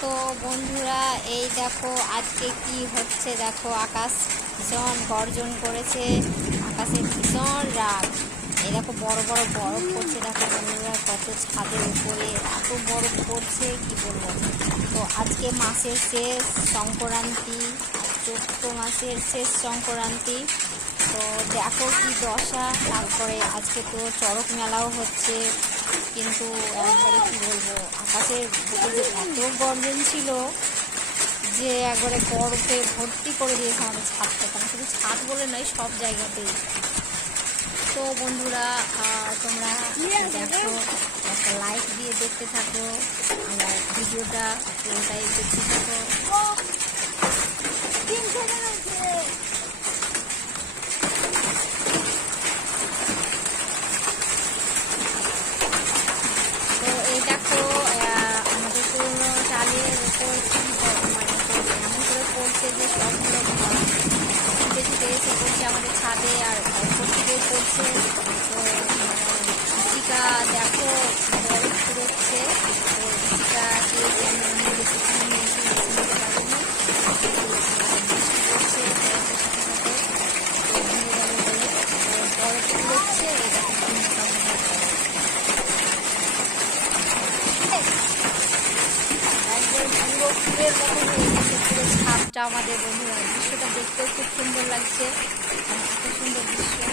তো বন্ধুরা, এই দেখো আজকে কি হচ্ছে? দেখো আকাশ ভীষণ গর্জন করেছে। আকাশে ভীষণ রাগ এই দেখো বড় বড় বরফ পড়ছে। দেখো বন্ধুরা, কত ছাদের উপরে এত বরফ পড়ছে, কি বলব? তো আজকে মাসের শেষ সংক্রান্তি চৈত্র মাসের শেষ সংক্রান্তি। তো দেখো কি দশা, তারপরে আজকে তো চড়ক মেলাও হচ্ছে। কিন্তু একবারে কি বলব আকাশের বুকে যে এত গর্জন ছিল যে একবারে বরফে ভর্তি করে দিয়েছে আমাদের ছাদটা কারণ শুধু ছাদ বলে নয়, সব জায়গাতেই। তো বন্ধুরা তোমরা দেখো, একটা লাইক দিয়ে দেখতে থাকো আমার ভিডিওটা পুরোটাই দেখতে থাকো। পড়ছে আমাদের ছাদে আর উপর থেকে পড়ছে তো কৃষিকা দেখো বরফ ফুরোচ্ছে তো কৃষিকাকে আমি অন্য কিছুখানে নিয়ে এসে বেছে নিতে পারিনি কিন্তু, আহ, বৃষ্টি পড়ছে বরফের সাথে সাথে তো ভিজে যাবে বলে তো বরফ ফুরোচ্ছে এই দেখো ভূমিকম্প হচ্ছে। একবার পুরো ফুলের মতো হয়ে গেছে আমাদের বন্ধুরা। দৃশ্যটা দেখতেও খুব সুন্দর লাগছে। এত সুন্দর দৃশ্য।